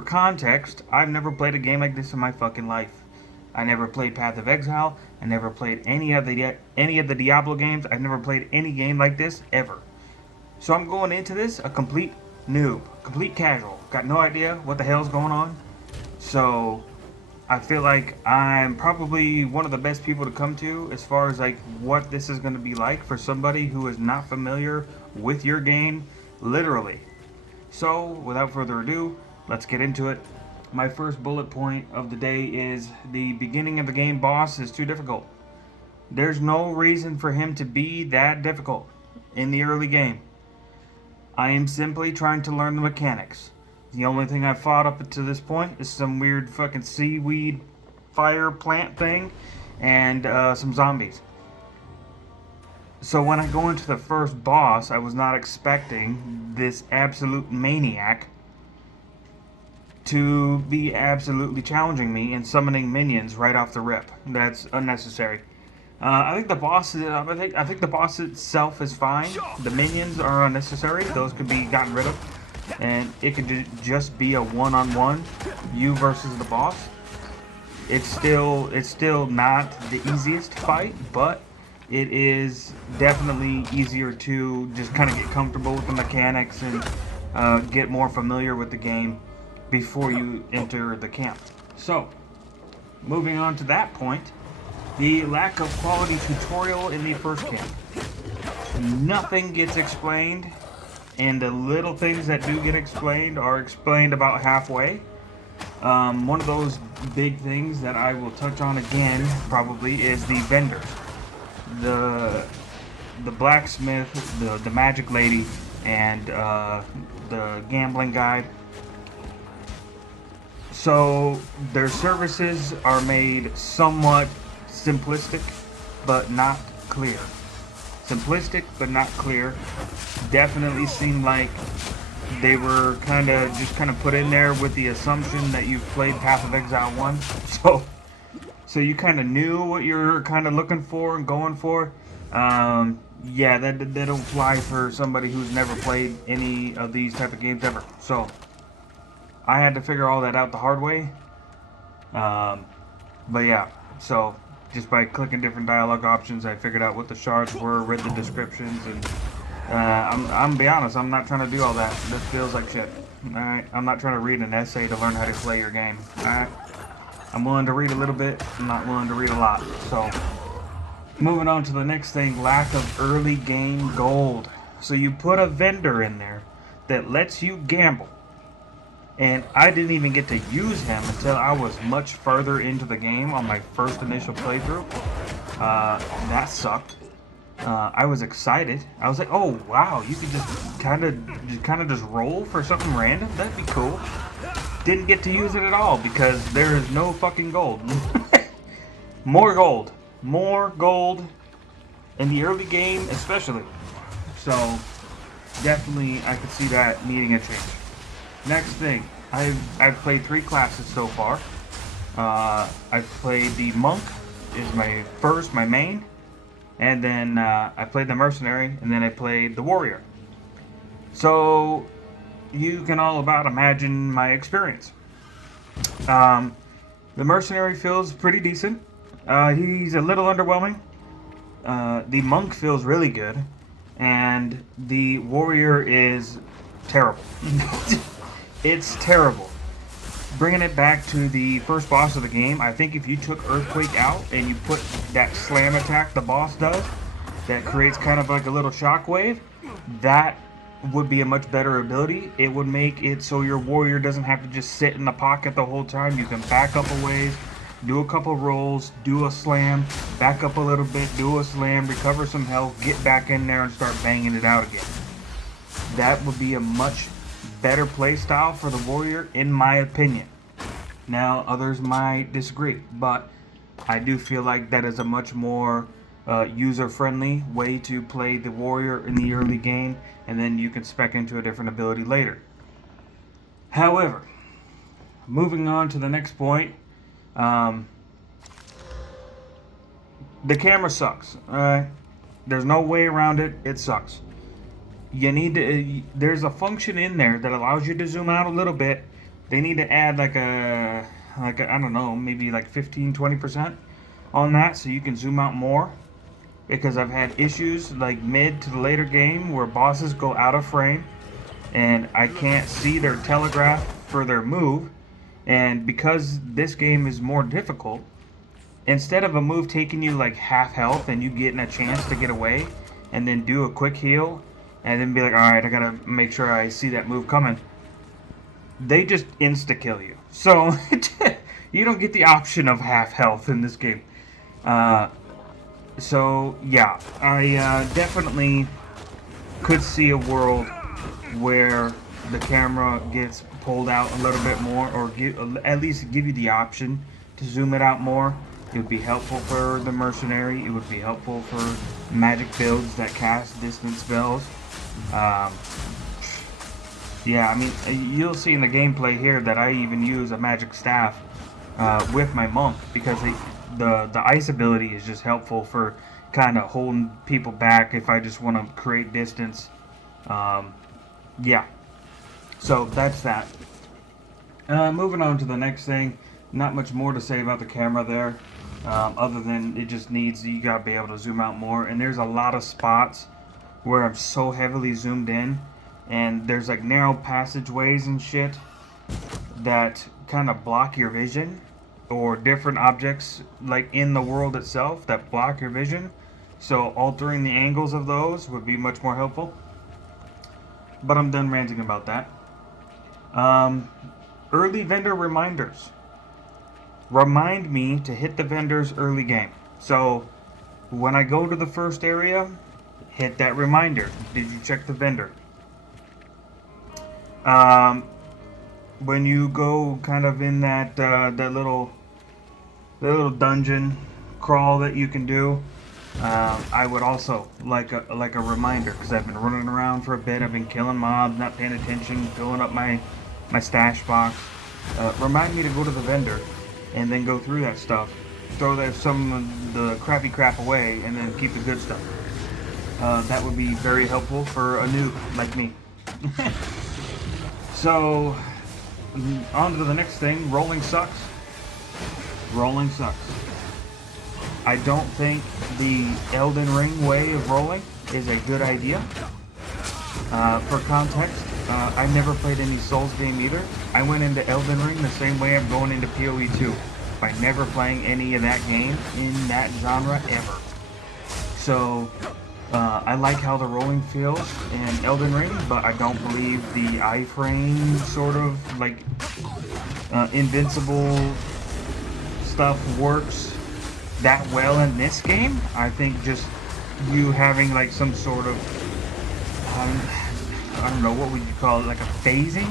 For context, I've never played a game like this in my fucking life. I never played Path of Exile. I never played any of the Diablo games. I've never played any game like this ever. So I'm going into this a complete noob, complete casual. Got no idea what the hell's going on. So I feel like I'm probably one of the best people to come to as far as like what this is going to be like for somebody who is not familiar with your game, literally. So without further ado, let's get into it. My first bullet point of the day is the beginning of the game boss is too difficult. There's no reason for him to be that difficult in the early game. I am simply trying to learn the mechanics. The only thing I've fought up to this point is some weird fucking seaweed fire plant thing and some zombies. So when I go into the first boss, I was not expecting this absolute maniac to be absolutely challenging me and summoning minions right off the rip. That's unnecessary. I think the boss. I think the boss itself is fine. The minions are unnecessary. Those could be gotten rid of, and it could just be a one-on-one, you versus the boss. It's still not the easiest fight, but it is definitely easier to just kind of get comfortable with the mechanics and get more familiar with the game before you enter the camp. So, moving on to that point, the lack of quality tutorial in the first camp. Nothing gets explained, and the little things that do get explained are explained about halfway. One of those big things that I will touch on again probably is the vendors. The blacksmith, the magic lady, and the gambling guy. So their services are made somewhat simplistic, but not clear. Simplistic, but not clear. Definitely seemed like they were kind of put in there with the assumption that you've played Path of Exile 1. So you kind of knew what you're kind of looking for and going for. Yeah, that don't fly for somebody who's never played any of these type of games ever. So I had to figure all that out the hard way. But yeah, so just by clicking different dialogue options, I figured out what the shards were, read the descriptions, and I'm gonna be honest, I'm not trying to do all that. This feels like shit. Alright, I'm not trying to read an essay to learn how to play your game. Alright, I'm willing to read a little bit, I'm not willing to read a lot. So, moving on to the next thing, lack of early game gold. So you put a vendor in there that lets you gamble. And I didn't even get to use him until I was much further into the game on my first initial playthrough. That sucked. I was excited. I was like, "Oh wow, you could just kind of roll for something random. That'd be cool." Didn't get to use it at all because there is no fucking gold. More gold in the early game, especially. So definitely, I could see that needing a change. Next thing, I've played 3 classes so far. I've played the monk, is my main, and then I played the mercenary, and then I played the warrior. So you can all about imagine my experience. The mercenary feels pretty decent. He's a little underwhelming. The monk feels really good, and the warrior is terrible. It's terrible. Bringing it back to the first boss of the game, I think if you took Earthquake out and you put that slam attack the boss does, that creates kind of like a little shockwave, that would be a much better ability. It would make it so your warrior doesn't have to just sit in the pocket the whole time. You can back up a ways, do a couple rolls, do a slam, back up a little bit, do a slam, recover some health, get back in there and start banging it out again. That would be a much better play style for the warrior, in my opinion. Now, others might disagree, but I do feel like that is a much more user-friendly way to play the warrior in the early game, and then you can spec into a different ability later. However, moving on to the next point, the camera sucks. There's no way around it. It sucks. You need to. There's a function in there that allows you to zoom out a little bit, They need to add like a I don't know, maybe like 15-20% on that, so you can zoom out more. Because I've had issues like mid to the later game where bosses go out of frame and I can't see their telegraph for their move. And because this game is more difficult, instead of a move taking you like half health and you getting a chance to get away and then do a quick heal and then be like, alright, I gotta make sure I see that move coming, they just insta-kill you. So you don't get the option of half health in this game. So yeah, I definitely could see a world where the camera gets pulled out a little bit more, or at least give you the option to zoom it out more. It would be helpful for the mercenary. It would be helpful for magic builds that cast distance spells. Yeah, I mean, you'll see in the gameplay here that I even use a magic staff with my monk, because the ice ability is just helpful for kind of holding people back if I just want to create distance. Yeah, so that's that. Moving on to the next thing. Not much more to say about the camera there, other than it just needs, you gotta be able to zoom out more. And there's a lot of spots where I'm so heavily zoomed in, and there's like narrow passageways and shit that kind of block your vision, or different objects like in the world itself that block your vision. So altering the angles of those would be much more helpful. But I'm done ranting about that. Early vendor reminders. Remind me to hit the vendors early game. So when I go to the first area, hit that reminder. Did you check the vendor? When you go kind of in that that little dungeon crawl that you can do, I would also like a reminder, because I've been running around for a bit. I've been killing mobs, not paying attention, filling up my stash box. Remind me to go to the vendor and then go through that stuff, throw some of the crappy crap away, and then keep the good stuff. That would be very helpful for a noob like me. So on to the next thing. Rolling sucks. Rolling sucks. I don't think the Elden Ring way of rolling is a good idea. For context, I never played any Souls game either. I went into Elden Ring the same way I'm going into PoE 2, by never playing any of that game in that genre ever. So I like how the rolling feels in Elden Ring, but I don't believe the iframe sort of like invincible stuff works that well in this game. I think just you having like some sort of I don't know, what would you call it, like a phasing,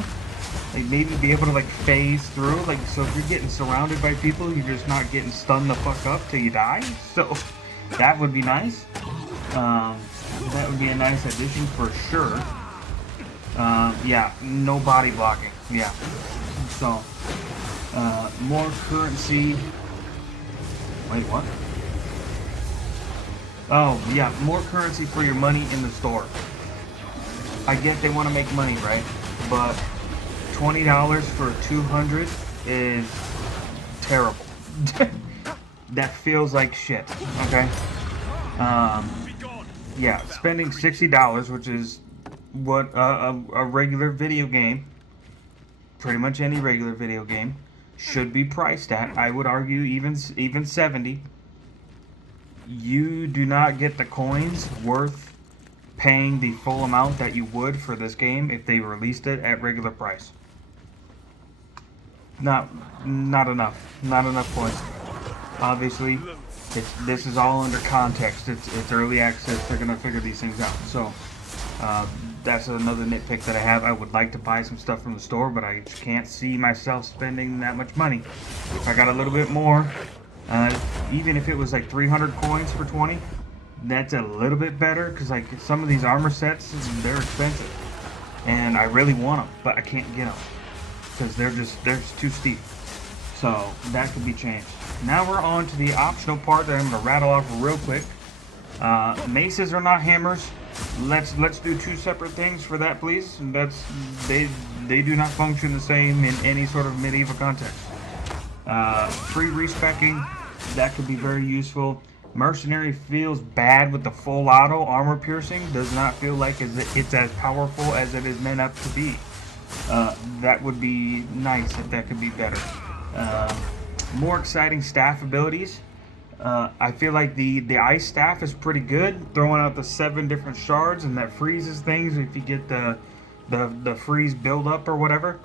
like maybe be able to like phase through, like, so if you're getting surrounded by people, you're just not getting stunned the fuck up till you die. So that would be nice. That would be a nice addition for sure. Yeah, no body blocking. Yeah. So more currency. Wait, what? Oh, yeah, more currency for your money in the store. I get they want to make money, right? But $20 for 200 is terrible. That feels like shit, okay? Yeah, spending $60, which is what a regular video game, pretty much any regular video game, should be priced at. I would argue even 70. You do not get the coins worth paying the full amount that you would for this game if they released it at regular price. Not enough. Not enough points. Obviously, this is all under context. It's early access. They're gonna figure these things out. So that's another nitpick that I have. I would like to buy some stuff from the store, but I just can't see myself spending that much money. If I got a little bit more, even if it was like 300 coins for 20, that's a little bit better, because like some of these armor sets, they're expensive, and I really want them, but I can't get them because they're just too steep. So that could be changed. Now we're on to the optional part that I'm going to rattle off real quick. Maces are not hammers. Let's do two separate things for that, please. And they do not function the same in any sort of medieval context. Free respecking, that could be very useful. Mercenary feels bad with the full auto. Armor piercing does not feel like it's as powerful as it is meant up to be. That would be nice if that could be better. More exciting staff abilities. I feel like the ice staff is pretty good, throwing out the 7 different shards, and that freezes things if you get the freeze build up or whatever.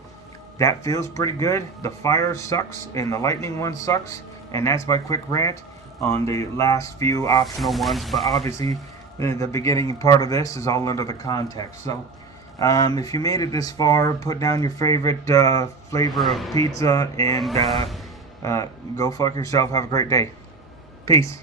That feels pretty good. The fire sucks and the lightning one sucks, and that's my quick rant on the last few optional ones. But obviously the beginning part of this is all under the context. So if you made it this far, put down your favorite flavor of pizza and go fuck yourself. Have a great day. Peace.